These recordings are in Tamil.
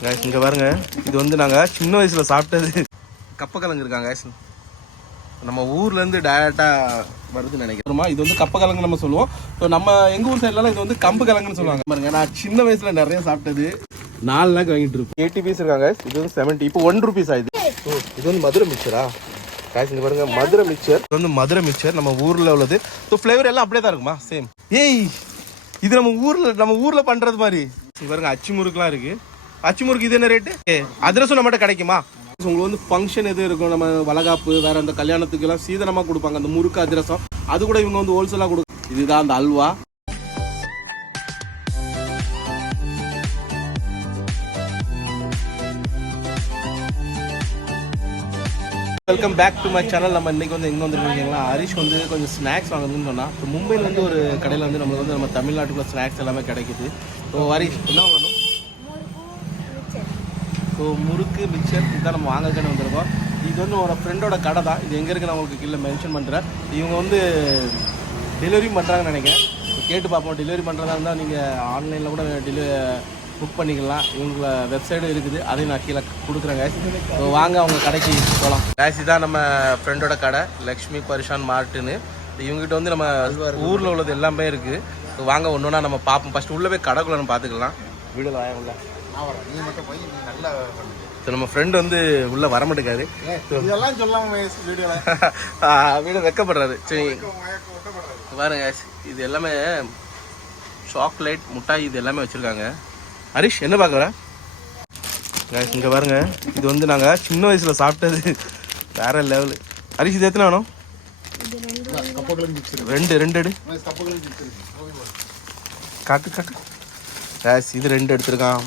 guys இங்கே பாருங்க. இது வந்து நாங்கள் சின்ன வயசில் சாப்பிட்டது. கப்பக்கிழங்கு இருக்காங்க guys. நம்ம ஊர்லேருந்து டேரெக்டாக வருதுன்னு நினைக்கிறோமா இது வந்து கப்பக்கிழங்கு நம்ம சொல்லுவோம். ஸோ நம்ம எங்கள் ஊர் சைட்லலாம் இது வந்து கம்பு கிழங்குன்னு சொல்லுவாங்க. பாருங்க நான் சின்ன வயசில் நிறைய சாப்பிட்டது. நாலு லேக் வாங்கிட்டு இருப்போம். எயிட்டி பீஸ் இருக்காங்க இது வந்து செவன்ட்டி இப்போ ஒன் ருபீஸ் ஆகுது. ஸோ இது வந்து மதுரை மிக்சரா காய்ச்சி இங்கே பாருங்க மதுரை மிக்சர் இது வந்து மதுரை மிக்சர் நம்ம ஊரில் உள்ளது. ஸோ ஃப்ளேவர் எல்லாம் அப்படியே தான் இருக்குமா? சேம் ஏய் இது நம்ம ஊரில் நம்ம ஊரில் பண்ணுறது மாதிரி. பாருங்க அச்சு முறுக்கெலாம் இருக்குது அச்சு முறுக்கு இது என்ன ரேட்டு அதிரசம் நம்மகிட்ட கிடைக்குமா? உங்களுக்கு வந்து ஃபங்க்ஷன் எது இருக்கும்? நம்ம வளகாப்பு வேற அந்த கல்யாணத்துக்கு எல்லாம் சீதனமா கொடுப்பாங்க அந்த முறுக்கு அதிரசம் அது கூட இவங்க வந்து ஹோல்சேலா கொடுக்கும் இதுதான் அந்த halwa. Welcome back to my channel நம்ம இன்னைக்கு வந்து எங்கே வந்துருக்கீங்களா? ஹரிஷ் வந்து கொஞ்சம் ஸ்நாக்ஸ் வாங்கணும்னு சொன்னா இப்போ மும்பையில் வந்து ஒரு கடையில் வந்து நம்மளுக்கு வந்து நம்ம தமிழ்நாட்டுக்குள்ள ஸ்நாக்ஸ் எல்லாமே கிடைக்குது. ஸோ ஹரிஷ் என்ன வேணும் ஸோ முறுக்கு மிக்சர் இதுதான் நம்ம வாங்கறதுன்னு வந்திருக்கோம். இது வந்து ஒரு ஃப்ரெண்டோட கடை தான். இது எங்கே இருக்குன்னு நான் உங்களுக்கு கீழே மென்ஷன் பண்ணுறேன் இவங்க வந்து டெலிவரி பண்ணுறாங்கன்னு நினைக்கிறேன். கேட்டு பார்ப்போம். டெலிவரி பண்ணுறதா இருந்தால் நீங்கள் ஆன்லைனில் கூட டெலி புக் பண்ணிக்கலாம். இவங்கள வெப்சைடும் இருக்குது. அதையும் நான் கீழே கொடுக்குறேன் guys. வாங்க அவங்க கடைக்கு போகலாம் கேஸ் இதான் நம்ம ஃப்ரெண்டோட கடை. லக்ஷ்மி பரிஷான் மார்ட்டுன்னு. இவங்ககிட்ட வந்து நம்ம ஊரில் உள்ளது எல்லாமே இருக்குது வாங்க ஒன்று ஒன்றா நம்ம பார்ப்போம். ஃபஸ்ட்டு உள்ளே போய் கடைக்குள்ள நம்ம பார்த்துக்கலாம். வீடியோவில் வாங்க உள்ள. நீ மட்டும் போய் நீ நல்லா பண்ணு. ஸோ நம்ம ஃப்ரெண்ட் வந்து உள்ளே வர மாட்டேங்காரு. இதெல்லாம் சொல்லாம வீடியோல. வீடு வெக்கப்படுறாரு. சரி. பாருங்க இது எல்லாமே சாக்லேட் முட்டாய் இது எல்லாமே வச்சுருக்காங்க. ஹரிஷ் என்ன பார்க்குற guys இங்கே பாருங்க. இது வந்து நாங்கள் சின்ன வயசில் சாப்பிட்டது. வேற லெவலு ஹரிஷ் இது எத்தனை வேணும்? ரெண்டு ரெண்டு எடு. காட்டு காட்டு guys இது ரெண்டு எடுத்திருக்கான்.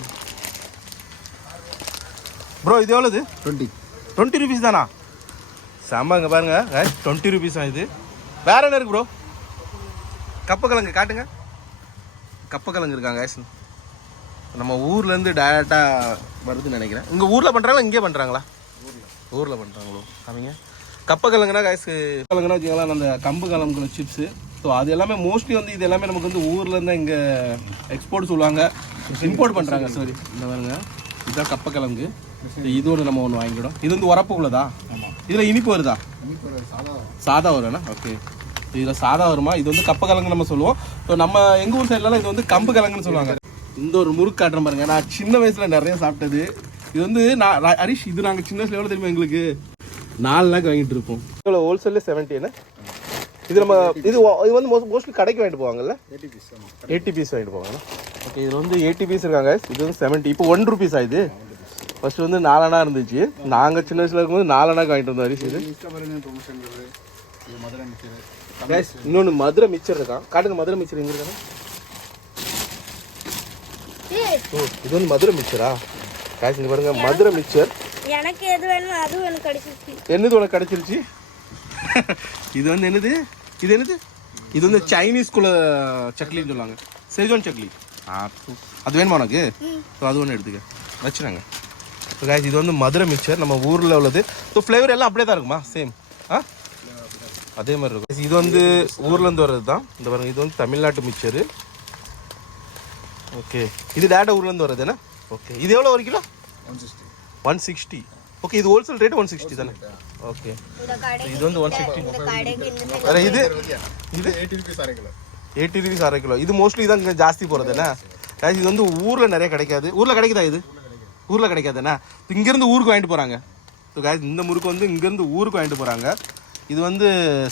ப்ரோ இது எவ்வளோது டுவெண்ட்டி டுவெண்ட்டி ருபீஸ் தானா? செம்ம இங்கே பாருங்க. டுவெண்ட்டி ருபீஸ் தான் இது. வேற என்ன இருக்கு ப்ரோ கப்பக்கிழங்கு காட்டுங்க. கப்பக்கிழங்கு இருக்காங்க guys. நம்ம ஊர்லேருந்து டைரெக்டாக வருதுன்னு நினைக்கிறேன். இங்கே ஊரில் பண்ணுறாங்களா இங்கே பண்ணுறாங்களா ஊரில் பண்ணுறாங்களோ காமிங்க. கப்பக்கிழங்குனா காய்ஸ் கிழங்குனா வச்சுக்கலாம் அந்த கம்பு கிழங்குல சிப்ஸு ஸோ அது எல்லாமே மோஸ்ட்லி வந்து இது எல்லாமே நமக்கு வந்து ஊர்லேருந்து இங்கே எக்ஸ்போர்ட் சொல்லுவாங்க. இம்போர்ட் பண்ணுறாங்க சாரி இந்த பாருங்க. இதுதான் கப்பக்கிழங்கு இது ஒன்று நம்ம ஒன்று வாங்கிடும் இது வந்து உரப்பு உள்ளதா? இதில் இனிப்பு வருதா? சாதா வரும்னா? ஓகே. இதில் சாதா வருமா? இது வந்து கப்ப கிழங்கு நம்ம சொல்லுவோம். ஸோ நம்ம எங்கள் ஊர் சைட்லலாம் இது வந்து கம்பு கிழங்குன்னு சொல்லுவாங்க. இந்த ஒரு முறுக்கு காட்டுறேன் பாருங்க. நான் சின்ன வயசில் நிறைய சாப்பிட்டது. இது வந்து நான் ஹரிஷ் இது நாங்கள் சின்ன வயசுல எவ்வளோ தெரியுமா எங்களுக்கு? நாலு லேக் வாங்கிட்டு இருப்போம். இவ்வளோ ஹோல்சேலில் செவன்ட்டி என்ன? இது நம்ம இது இது வந்து மோஸ்ட்லி கடைக்கு வாங்கிட்டு போவாங்கல்ல? எயிட்டி பீஸ் ஆமாம் எயிட்டி பீஸ் வாங்கிட்டு போவாங்க ஓகே இது வந்து எயிட்டி பீஸ் இருக்காங்க இது வந்து செவன்ட்டி இப்போ ஒன் ருபீஸ் ஆகுது ஃபர்ஸ்ட் வந்து நாலனா இருந்துச்சு. நாங்கள் சின்ன வயசுல இருக்கும்போது நாலனாக்கு வாங்கிட்டு வந்தோம் Guys, இன்னொன்று மதுரை மிச்சர் இருக்கான் காட்டுங்க மதுரை மிச்சர் எங்க இருக்காங்க? ஓ இது வந்து மதுரை மிச்சரா காய்ச்சி பாருங்க மதுரை மிச்சர் எனக்கு எது வேணுமோ அதுவும் எனக்கு கிடைச்சிருச்சு. என்னது உனக்கு கிடைச்சிருச்சு? இது வந்து என்னது? இது என்னது? இது வந்து சைனீஸ் குல சக்லின்னு சொல்லுவாங்க. செஜோன் சக்லி ஆ சூ. அது வேணுமா உனக்கு? ஸோ அது ஒன்று எடுத்துக்க. வச்சுறாங்க. ஸோ இது வந்து மதுரை மிக்சர் நம்ம ஊரில் உள்ளது. ஸோ ஃப்ளேவர் எல்லாம் அப்படியே தான் இருக்குமா? சேம் ஆ? அதே மாதிரி இருக்கும். இது வந்து ஊர்லேருந்து வர்றது தான். இந்த பாருங்க இது வந்து தமிழ்நாட்டு மிக்சரு ஓகே இது டேட்டா ஊர்லேருந்து வர்றது என்ன? ஓகே இது எவ்வளோ ஒரு கிலோ? ஒன் சிக்ஸ்டி ஓகே இது ஹோல்சேல் ரேட் ஒன் சிக்ஸ்டி தானே? ஓகே இது வந்து ஒன் சிக்ஸ்டி வேற இது? இது. எயிட்டி ருபீஸ் அரை கிலோ. எயிட்டி ருபீஸ் அரை கிலோ. இது மோஸ்ட்லி தான் ஜாஸ்தி போகிறது என்ன? இது வந்து ஊரில் நிறைய கிடைக்காது. ஊரில் கிடைக்குதா இது? ஊரில் கிடைக்காது என்ன இங்கேருந்து ஊருக்கு வாங்கிட்டு போகிறாங்க ஸோ guys இந்த முறுக்கு வந்து இங்கேருந்து ஊருக்கு வாங்கிட்டு போகிறாங்க இது வந்து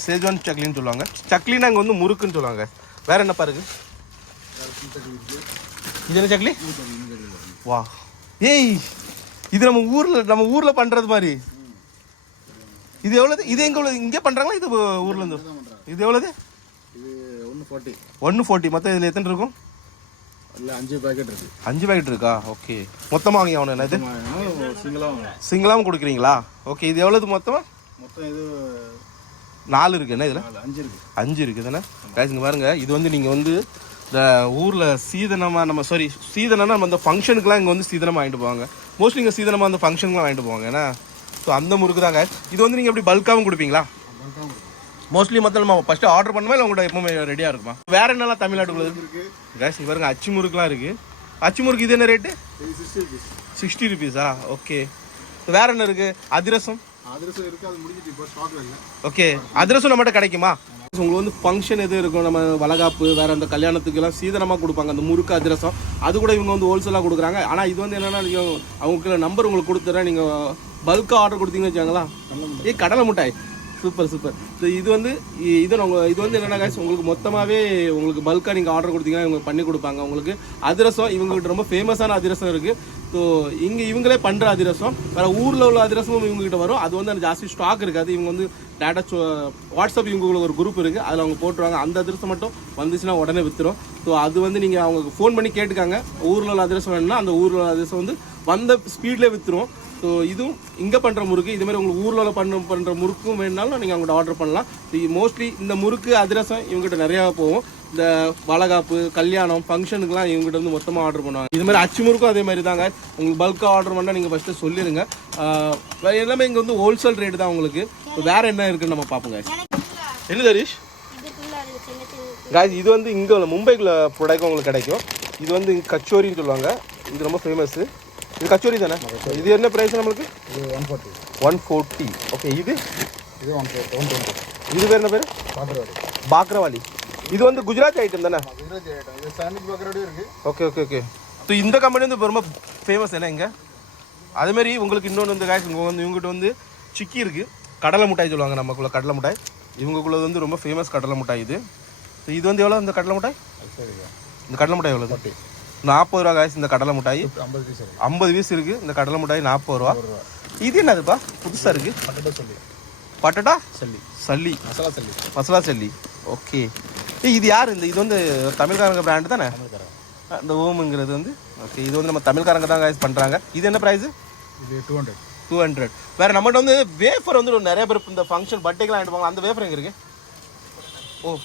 சேஜ்வான் சக்லின்னு சொல்லுவாங்க. சக்லினா இங்கே வந்து முறுக்குன்னு சொல்லுவாங்க. வேற என்னப்பா இருக்கு இது என்ன சக்லி வா. ஏய் இது நம்ம ஊரில் நம்ம ஊரில் பண்ணுறது மாதிரி. இது எவ்வளோது இது எங்கே உள்ளது? இங்கே பண்ணுறாங்களா இது ஊரில் இருந்து? இது எவ்வளோது ஒன்று ஃபார்ட்டி ஒன்று ஃபோர்ட்டி மொத்தம் இதில் எத்தனை இருக்கும்? இல்லை அஞ்சு பேக்கெட் இருக்கு. அஞ்சு பேக்கெட் இருக்கா? ஓகே மொத்தமாக வாங்கி ஆகணும் என்ன இது? சிங்கிளாக சிங்கிளாகவும் கொடுக்குறீங்களா? ஓகே இது எவ்வளோது மொத்தமாக மொத்தம்? இது நாலு இருக்கு. என்ன இதில்? அஞ்சு இருக்கு. அஞ்சு இருக்குது தானே guys, இங்க பாருங்க. இது வந்து நீங்கள் வந்து இந்த ஊரில் சீதனமாக நம்ம சாரி சீதனம்னா நம்ம அந்த ஃபங்க்ஷனுக்குலாம் இங்கே வந்து சீதனமாக வாங்கிட்டு போவாங்க. மோஸ்ட்லி இங்கே சீதனமாக அந்த ஃபங்க்ஷனுக்குலாம் வாங்கிட்டு போவாங்க. ஏன்னா ஸோ அந்த முறுக்கு guys. இது வந்து நீங்கள் எப்படி பல்காகவும் கொடுப்பீங்களா? மோஸ்ட்லி மொத்தம் நம்ம ஃபஸ்ட்டு ஆர்டர் பண்ணுமா இல்லை உங்கள்கிட்ட எப்பவுமே ரெடியாக இருக்குமா? வேற என்னலாம் தமிழ்நாட்டுக்குள்ள இருக்கு? இருக்கு. கேஸ் பாருங்க அச்சு முறுக்குலாம் இருக்கு. அச்சு முறுக்கு இது என்ன ரேட்டு சிக்ஸ்டி ருபீஸா ஓகே வேற என்ன இருக்கு? அதிரசம்? அதிரசம் இருக்கு அது முடிஞ்சிட்டு இப்போ இல்லை ஓகே அதிரசம் நம்மகிட்ட கிடைக்குமா? உங்களுக்கு வந்து ஃபங்க்ஷன் எது இருக்கும்? நம்ம வளகாப்பு வேற அந்த கல்யாணத்துக்கு எல்லாம் சீதனமாக கொடுப்பாங்க. அந்த முறுக்கு அதிரசம். அது கூட இவங்க வந்து ஹோல்சேலாக கொடுக்குறாங்க. ஆனால் இது வந்து என்னன்னா நீங்கள் அவங்களுக்கு நம்பர் உங்களுக்கு கொடுத்துறேன். நீங்கள் பல்காக ஆர்டர் கொடுத்தீங்கன்னு வச்சாங்களா ஏ கடலை மிட்டாய். சூப்பர் சூப்பர் இது இது வந்து இது உங்கள் இது வந்து என்னென்னா காய்ச்சி உங்களுக்கு மொத்தமாகவே உங்களுக்கு பல்காக நீங்கள் ஆர்டர் கொடுத்தீங்கன்னா இவங்க பண்ணி கொடுப்பாங்க. உங்களுக்கு அதிரசம் இவங்ககிட்ட ரொம்ப ஃபேமஸான அதிரசம் இருக்குது ஸோ இங்கே இவங்களே பண்ணுற அதிரசம் வேறு ஊரில் உள்ள அதிரசமும் இவங்ககிட்ட வரும். அது வந்து ஜாஸ்தி ஸ்டாக் இருக்காது. இவங்க வந்து டேட்டா வாட்ஸ்அப் இவங்களுக்கு ஒரு குரூப் இருக்குது அதில் அவங்க போட்டுருவாங்க. அந்த அதிரசம் மட்டும் வந்துச்சுன்னா உடனே விற்றுரும் ஸோ அது வந்து நீங்கள் அவங்களுக்கு ஃபோன் பண்ணி கேட்டுக்காங்க. ஊரில் உள்ள அதிரசம் வேணும்னா அந்த ஊரில் உள்ள அதிரசம் வந்து வந்த ஸ்பீட்லேயே விற்றுரும் ஸோ இதுவும் இங்கே பண்ணுற முறுக்கு இதே மாதிரி உங்களுக்கு ஊரில் பண்ண பண்ணுற முறுக்கும் வேணுனாலும் நீங்கள் அவங்கள்ட்ட ஆர்டர் பண்ணலாம். மோஸ்ட்லி இந்த முறுக்கு அதிரசம் இவங்ககிட்ட நிறையா போகும். இந்த வளகாப்பு கல்யாணம் ஃபங்க்ஷனுக்குலாம் இவங்ககிட்ட வந்து மொத்தமாக ஆர்டர் பண்ணுவாங்க. இது மாதிரி அச்சு முறுக்கும் அதே மாதிரி தாங்க. உங்களுக்கு பல்காக ஆர்டர் பண்ணால் நீங்கள் ஃபஸ்ட்டு சொல்லிடுங்க எல்லாமே இங்கே வந்து ஹோல்சேல் ரேட் தான் உங்களுக்கு. இப்போ வேறு என்ன இருக்குன்னு நம்ம பார்ப்போங்க என்ன தரீஷ்? காய்ஸ் இது. வந்து இங்கே உள்ள மும்பைக்குள்ள ப்ராடக்ட் உங்களுக்கு கிடைக்கும். இது வந்து இங்க கச்சோரின்னு சொல்லுவாங்க. இது ரொம்ப ஃபேமஸ் இது கச்சோரி தானே? இது என்ன ப்ரைஸ் நம்மளுக்கு? இது one forty one forty okay இது? இது ஒன் ஒன் டுவெண்ட்டி இது பேர் என்ன பேர்? பாத்திரவாடி பாக்ரவாலி இது வந்து குஜராத் ஐட்டம் தானே? குஜராத்தி ஐட்டம் இது சாண்ட்விச் பாக்கரோடய இருக்கு. ஓகே ஓகே ஓகே ஸோ இந்த கம்பெனி வந்து இப்ப ரொம்ப ஃபேமஸ் என்ன இங்கே? அதேமாரி உங்களுக்கு இன்னொன்று வந்து காய்ஸ் இங்கே வந்து இவங்ககிட்ட வந்து சிக்கி இருக்குது கடலை மிட்டாய் சொல்லுவாங்க நமக்குள்ள கடலை மிட்டாய். இவங்களுக்குள்ளது வந்து ரொம்ப ஃபேமஸ் கடலை மிட்டாய் இது. So இது வந்து எவ்வளோ இந்த கடலை மிட்டாய்? இந்த கடலை மிட்டாய் எவ்வளோ நாற்பது ரூபா காய்ஸ் இந்த கடலை மிட்டாய். ஐம்பது பீஸ் இருக்கு. ஐம்பது பீஸ் இருக்குது இந்த கடலை மிட்டாய் நாற்பது ரூபா. இது என்னதுப்பா? புதுசாக இருக்குது சொல்லி. பட்டடா சல்லி. சல்லி. மசாலா சல்லி. மசாலா சல்லி. ஓகே. இது யார்? இந்த இது வந்து தமிழ்காரங்க பிராண்டு தானே? இந்த ஓமுங்கிறது வந்து ஓகே இது வந்து நம்ம தமிழ்காரங்க தான் guys பண்ணுறாங்க இது என்ன ப்ரைஸு இது டூ ஹண்ட்ரட் டூ ஹண்ட்ரட் வேறு நம்மகிட்ட வந்து வேஃபர் வந்து நிறைய பேர் இந்த ஃபங்க்ஷன் பர்த்டேக்கெலாம் எடுப்பாங்க அந்த வேஃபர் எங்கே இருக்கு? ஓ.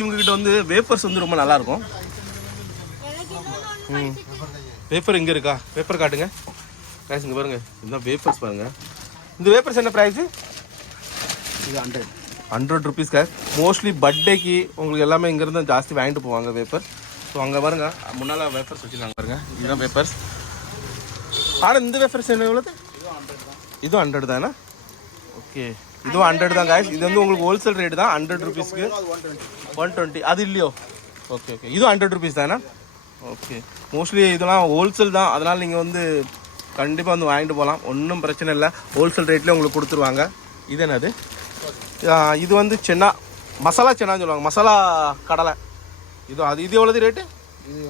இவங்ககிட்ட வந்து வேஃபர்ஸ் வந்து ரொம்ப நல்லா இருக்கும். எனக்கு இன்னொன்று ம். வேஃபர் இங்கே இருக்கா? வேஃபர் காட்டுங்க. Guys இங்கே பாருங்க. இதுதான் வேஃபர்ஸ் பாருங்க. இந்த வேஃபர்ஸ் என்ன ப்ரைஸு இது hundred hundred rupees case mostly பர்த்டேக்கு உங்களுக்கு எல்லாமே இங்கேருந்து ஜாஸ்தி வாங்கிட்டு போவாங்க வேப்பர் ஸோ அங்கே பாருங்க. முன்னால் வேப்பர்ஸ் வச்சுருக்காங்க பாருங்க. இதுதான் வேப்பர்ஸ் ஆனால் இந்த வேப்பர்ஸ் என்ன எவ்வளோது இதுவும் ஹண்ட்ரட் தானே? ஓகே இதுவும் ஹண்ட்ரட் தான் காய்ஸ் இது வந்து உங்களுக்கு ஹோல்சேல் ரேட் தான் ஹண்ட்ரட் ருபீஸ்க்கு ஒன் டுவெண்ட்டி அது இல்லையோ? ஓகே ஓகே இதுவும் ஹண்ட்ரட் ருபீஸ் தானே? ஓகே மோஸ்ட்லி இதெல்லாம் ஹோல்சேல் தான். அதனால் நீங்கள் வந்து கண்டிப்பாக வந்து வாங்கிட்டு போகலாம் ஒன்றும் பிரச்சனை இல்லை. ஹோல்சேல் ரேட்லேயே உங்களுக்கு கொடுத்துருவாங்க. இது என்னது? இது வந்து சென்னா மசாலா சென்னான்னு சொல்லுவாங்க. மசாலா கடலை. இது அது இது எவ்வளோது ரேட்டு இது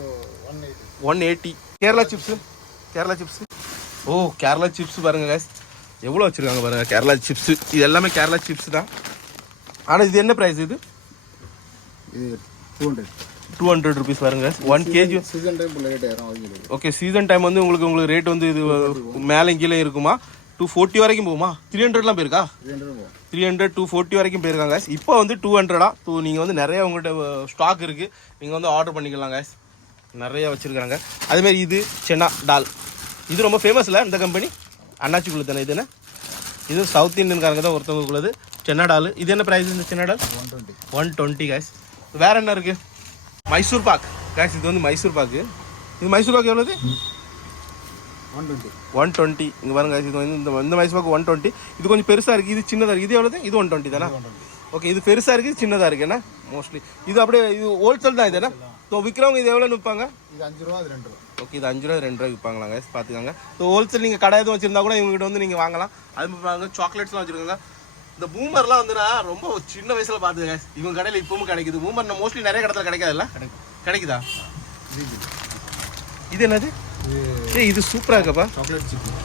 one eighty one eighty Kerala chips Kerala chips oh Kerala chips பாருங்க கேஸ் எவ்வளோ வச்சுருக்காங்க பாருங்கள் கேரளா சிப்ஸு இது எல்லாமே கேரளா சிப்ஸ் தான். ஆனால் இது என்ன ப்ரைஸ் இது? இது two hundred two hundred rupees பாருங்க. One KG season time okay season time வந்து உங்களுக்கு உங்களுக்கு ரேட் வந்து இது மேலே கீழே இருக்குமா? டூ ஃபோர்ட்டி வரைக்கும் போகுமா? த்ரீ ஹண்ட்ரட்லாம் போயிருக்கா? த்ரீ ஹண்ட்ரட் டூ ஃபோர்ட்டி வரைக்கும் போயிருக்காங்க. இப்போ வந்து டூ ஹண்ட்ரடா ஸோ நீங்கள் வந்து நிறைய உங்கள்கிட்ட ஸ்டாக் இருக்குது நீங்கள் வந்து ஆர்டர் பண்ணிக்கலாம் guys. நிறைய வச்சுருக்காங்க அதேமாதிரி இது சென்னா டால். இது ரொம்ப ஃபேமஸ்ல இந்த கம்பெனி அண்ணாச்சிக்குள்ள தானே இது என்ன? இது சவுத் இந்தியன்காரங்க தான் ஒருத்தவங்களுக்குள்ளது. சென்னா டால். இது என்ன ப்ரைஸ் இந்த chana dal? One twenty one twenty guys. வேற என்ன இருக்குது மைசூர் பாக் guys இது வந்து மைசூர் பாக்கு இது மைசூர் பாக்கு எவ்வளோது ஒன் டுவெண்ட்டி ஒன் டுவெண்ட்டி இங்கே பாருங்க இது வந்து இந்த இந்த மைசூர் பாக்கு ஒன் டுவெண்ட்டி இது கொஞ்சம் பெருசாக இருக்குது இது சின்னதாக இருக்குது இது எவ்வளோது இது? ஒன் டுவெண்ட்டி தானே? ஓகே இது பெருசாக இருக்குது சின்னதாக இருக்குது என்ன? மோஸ்ட்லி இது அப்படியே இது ஹோல்சேல் தான் இது என்ன? ஸோ விற்கிறவங்க இது எவ்வளோ விற்பாங்க இது அஞ்சு ரூபா அது ரெண்டு ரூபா. ஓகே இது அஞ்சு ரூபா ரெண்டு ரூபாய் விற்பாங்களா guys? பார்த்துக்கோங்க. ஸோ ஹோல்சேல் நீங்கள் கடை எதுவும் வச்சிருந்தா கூட இவங்ககிட்ட வந்து நீங்கள் வாங்கலாம். அது பாருங்க சாக்லேட்ஸ்லாம் வச்சுருக்காங்க. இந்த பூமர்லாம் வந்து நான் ரொம்ப சின்ன வயசில் guys. இவங்க கடையில் இப்பவும் கிடைக்குது. பூமர் நான் மோஸ்ட்லி நிறைய இடத்துல கிடைக்காதுல்ல கிடைக்குதா? இது என்னது? இது ஏய் இது சூப்பராக இருக்கப்பா. சாக்லேட் சிக்கன்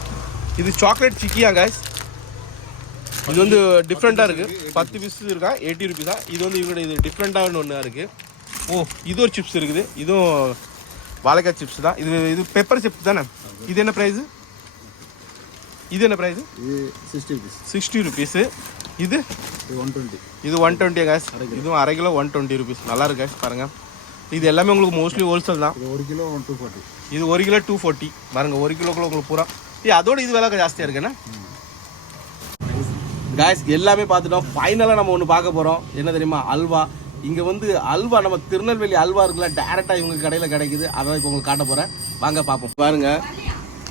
இது சாக்லேட் சிக்கியா காய்ஸ் இது வந்து டிஃப்ரெண்ட்டாக இருக்குது பத்து பீஸ் இருக்கா? எயிட்டி ருபீஸா இது வந்து இவங்க இது டிஃப்ரெண்ட்டான ஒன்றா இருக்குது ஓ இது ஒரு சிப்ஸ் இருக்குது. இதுவும் வாழைக்காய் சிப்ஸ் தான். இது இது பெப்பர் சிப்ஸ் தானே? இது என்ன ப்ரைஸு இது என்ன ப்ரைஸு இது சிக்ஸ்டி ருபீஸ் சிக்ஸ்டி ருபீஸு இது? இது ஒன் டுவெண்ட்டி இது ஒன் டுவெண்ட்டி காய்ஸ் இதுவும் அரை கிலோ ஒன் டுவெண்ட்டி ருபீஸ் நல்லா இருக்கு guys பாருங்கள் இது எல்லாமே உங்களுக்கு மோஸ்ட்லி ஹோல்சேல் தான். இது ஒரு கிலோ ஒன் டூ ஃபார்ட்டி இது ஒரு கிலோ டூ ஃபார்ட்டி பாருங்க ஒரு கிலோக்குள்ள உங்களுக்கு பூரா. ஏ அதோட இது விலை ஜாஸ்தியாக இருக்குண்ணே காய்ஸ் எல்லாமே பார்த்துட்டோம். ஃபைனலாக நம்ம ஒன்று பார்க்க போகிறோம் என்ன தெரியுமா? அல்வா. இங்கே வந்து அல்வா நம்ம திருநெல்வேலி அல்வா இருக்குல்ல டேரெக்டாக இவங்க கடையில் கிடைக்குது. அதான் இப்போ உங்களுக்கு காட்ட போகிறேன் வாங்க பார்ப்போம். பாருங்க.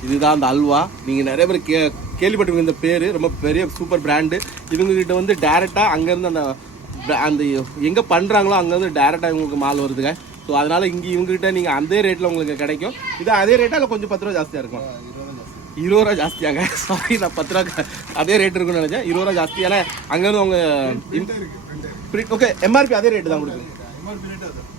இதுதான் அந்த அல்வா. நீங்கள் நிறைய பேர் கே கேள்விப்பட்டிருக்கீங்க இந்த பேர். ரொம்ப பெரிய சூப்பர் பிராண்டு இவங்ககிட்ட வந்து டேரெக்டாக அங்கேருந்து அந்த அந்த எங்கே பண்ணுறாங்களோ அங்கேருந்து டேரெக்டாக இவங்களுக்கு மால் வருதுங்க. ஸோ அதனால் இங்கே இவங்ககிட்ட நீங்கள் அதே ரேட்டில் உங்களுக்கு கிடைக்கும். இது அதே ரேட்டாக இல்லை கொஞ்சம் பத்து ரூபா ஜாஸ்தியாக இருக்கும்? இருபது ரூபா ஜாஸ்தியாங்க. சாரி நான் பத்து ரூபா அதே ரேட் இருக்கும்னு நினைச்சேன். இருபது ரூபா ஜாஸ்தி ஏன்னா அங்கேருந்து அவங்க ஓகே எம்ஆர்பி அதே ரேட்டு தான் கொடுக்குது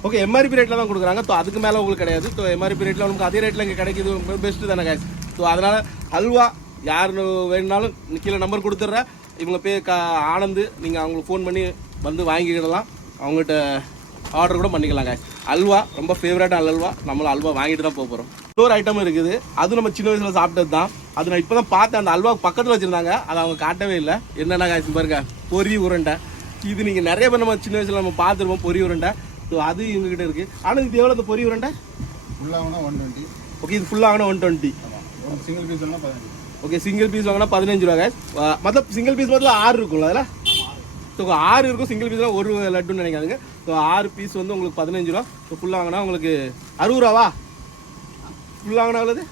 ஓகே எம்ஆர்பி ரேட்டில் தான் கொடுக்குறாங்க. ஸோ அதுக்கு மேலே உங்களுக்கு கிடையாது. ஸோ எம்ஆர்பி ரேட்டில் உங்களுக்கு அதே ரேட்டில் இங்கே கிடைக்குது. பெஸ்ட்டு தானே guys? ஸோ அதனால் அல்வா யாருன்னு வேணுனாலும் கீழே நம்பர் கொடுத்துட்றேன். இவங்க பேர் கா ஆனந்து. நீங்கள் அவங்களுக்கு ஃபோன் பண்ணி வந்து வாங்கிக்கிடலாம். அவங்ககிட்ட ஆர்டர் கூட பண்ணிக்கலாம் guys. அல்வா ரொம்ப ஃபேவரட்டான அல்வா. நம்மளும் அல்வா வாங்கிட்டு தான் போக போகிறோம் இன்னொரு ஐட்டமும் இருக்குது. அது நம்ம சின்ன வயசில் சாப்பிட்டது தான். அது நான் இப்போ தான் பார்த்தேன். அந்த அல்வா பக்கத்தில் வச்சுருந்தாங்க. அதை அவங்க காட்டவே இல்லை. என்னென்ன காய்ச்சி பாருங்க. பொரி உருண்டை. இது நீங்கள் நிறைய பேர் நம்ம சின்ன வயசில் நம்ம பார்த்துருப்போம் பொரி உருண்டை. ஸோ அது இவங்ககிட்ட இருக்குது ஆனால் இது எவ்வளோ இந்த பொரி உருண்டை? ஃபுல்லாகனா ஒன் டுவெண்ட்டி ஓகே இது ஃபுல்லாக ஒன் டுவெண்ட்டி சிங்கிள் பீஸ் வேணால் பதினஞ்சு. ஓகே சிங்கிள் பீஸ் வாங்கினா பதினஞ்சு ரூபா மொத்தம் சிங்கிள் பீஸ் மொத்தம் ஆறு இருக்கும்ல அதில்? ஸோ ஆறு இருக்கும் சிங்கிள் பீஸ்லாம் ஒரு லட்டுன்னு நினைக்காதுங்க. ஸோ ஆறு பீஸ் வந்து உங்களுக்கு பதினஞ்சு ரூபா. ஸோ ஃபுல்லாக வாங்கினா உங்களுக்கு அறுபது ரூபாவா? ஃபுல்லாக வாங்கினா எவ்வளவு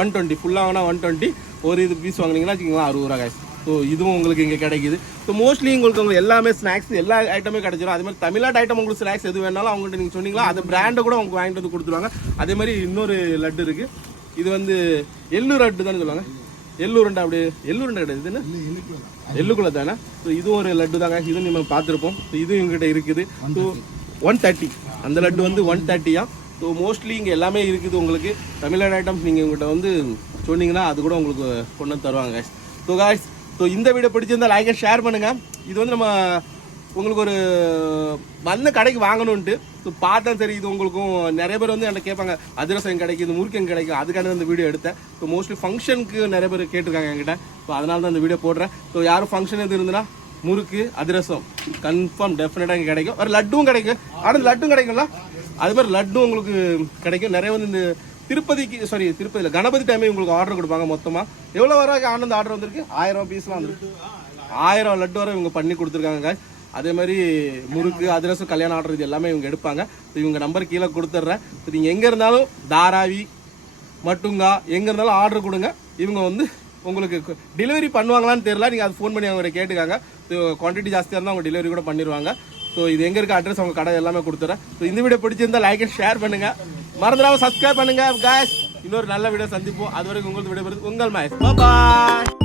ஒன் டுவெண்ட்டி ஃபுல்லாக வாங்கினா ஒன் டுவெண்ட்டி ஒரு இது பீஸ் வாங்கினீங்கன்னா வச்சுக்கோங்களேன் அறுபது ரூபா guys. ஸோ இதுவும் உங்களுக்கு இங்கே கிடைக்குது. ஸோ மோஸ்ட்லி உங்களுக்கு உங்களுக்கு எல்லாமே ஸ்நாக்ஸ் எல்லா ஐட்டமே கிடைச்சிரும். அதே மாதிரி தமிழ்நாட்டு ஐட்டம் உங்களுக்கு ஸ்நாக்ஸ் எது வேணாலும் அவங்கள்ட்ட நீங்கள் சொன்னீங்களா அந்த பிராண்டை கூட அவங்க வாங்கிட்டு வந்து கொடுத்துருவாங்க. அதே மாதிரி இன்னொரு லட்டு இருக்குது இது வந்து எள்ளு லட்டு தானே சொல்லுவாங்க? எள்ளுருண்டை அப்படி எள்ளுருண்டை கிடையாது என்ன? எள்ளுக்குள்ள தானே? ஸோ இதுவும் ஒரு லட்டு தாங்க. இது நம்ம பார்த்துருப்போம். ஸோ இது இவங்ககிட்ட இருக்குது. ஸோ ஒன் தேர்ட்டி அந்த லட்டு வந்து ஒன் தேர்ட்டியா ஸோ மோஸ்ட்லி இங்கே எல்லாமே இருக்குது உங்களுக்கு. தமிழ்நாடு ஐட்டம்ஸ் நீங்கள் உங்கள்கிட்ட வந்து சொன்னீங்கன்னா அது கூட உங்களுக்கு கொண்டு வந்து தருவாங்க. ஸோ காய்ஸ் ஸோ இந்த வீடியோ பிடிச்சிருந்தா லைக்கை ஷேர் பண்ணுங்கள் இது வந்து நம்ம உங்களுக்கு ஒரு வந்த கடைக்கு வாங்கணுன்ட்டு ஸோ பார்த்தா சரி இது உங்களுக்கும் நிறைய பேர் வந்து என்கிட்ட கேட்பாங்க அதிரசம் எங்க கிடைக்கும் முறுக்கு முறுக்கம் கிடைக்கும் அதுக்கான இந்த வீடியோ எடுத்தேன். ஸோ மோஸ்ட்லி ஃபங்க்ஷனுக்கு நிறைய பேர் கேட்டிருக்காங்க என்கிட்ட. ஸோ அதனால தான் இந்த வீடியோ போடுறேன். ஸோ யாரும் ஃபங்க்ஷன் எது இருந்துன்னா முறுக்கு அதிரசம் கன்ஃபார்ம் டெஃபினட்டாக இங்கே கிடைக்கும். ஒரு லட்டும் கிடைக்கும். ஆனால் லட்டும் கிடைக்கும்ல? அது மாதிரி லட்டும் உங்களுக்கு கிடைக்கும். நிறைய வந்து இந்த திருப்பதிக்கு சாரி திருப்பதியில் கணபதி டைமே உங்களுக்கு ஆர்டர் கொடுப்பாங்க மொத்தமாக எவ்வளோ வர ஆனந்த் ஆர்டர் வந்திருக்கு? ஆயிரம் பீஸ்லாம் வந்துருக்கு. ஆயிரம் லட்டு வரை இவங்க பண்ணி கொடுத்துருக்காங்க அதே மாதிரி முறுக்கு அதிரசம் கல்யாணம் ஆர்டர் இது எல்லாமே இவங்க எடுப்பாங்க. இவங்க நம்பர் கீழே கொடுத்துட்றேன். ஸோ நீங்கள் எங்கே இருந்தாலும் தாராவி மட்டுங்கா எங்கே இருந்தாலும் ஆர்டர் கொடுங்க. இவங்க வந்து உங்களுக்கு டெலிவரி பண்ணுவாங்களான்னு தெரில நீங்கள் அது ஃபோன் பண்ணி அவங்க கேட்டுக்காங்க. ஸோ குவான்டிட்டி ஜாஸ்தியாக இருந்தால் அவங்க டெலிவரி கூட பண்ணிடுவாங்க. ஸோ இது எங்கே இருக்க அட்ரஸ் அவங்க கடை எல்லாமே கொடுத்துறேன் ஸோ இந்த வீடியோ பிடிச்சிருந்தா லைக் அண்ட் ஷேர் பண்ணுங்கள் மறந்துடாம சப்ஸ்கிரைப் பண்ணுங்க காய்ஸ் இன்னொரு நல்ல வீடியோ சந்திப்போம். அது வரைக்கும் உங்களுக்கு விடைபெறுது உங்கள் மகேஷ். பாய்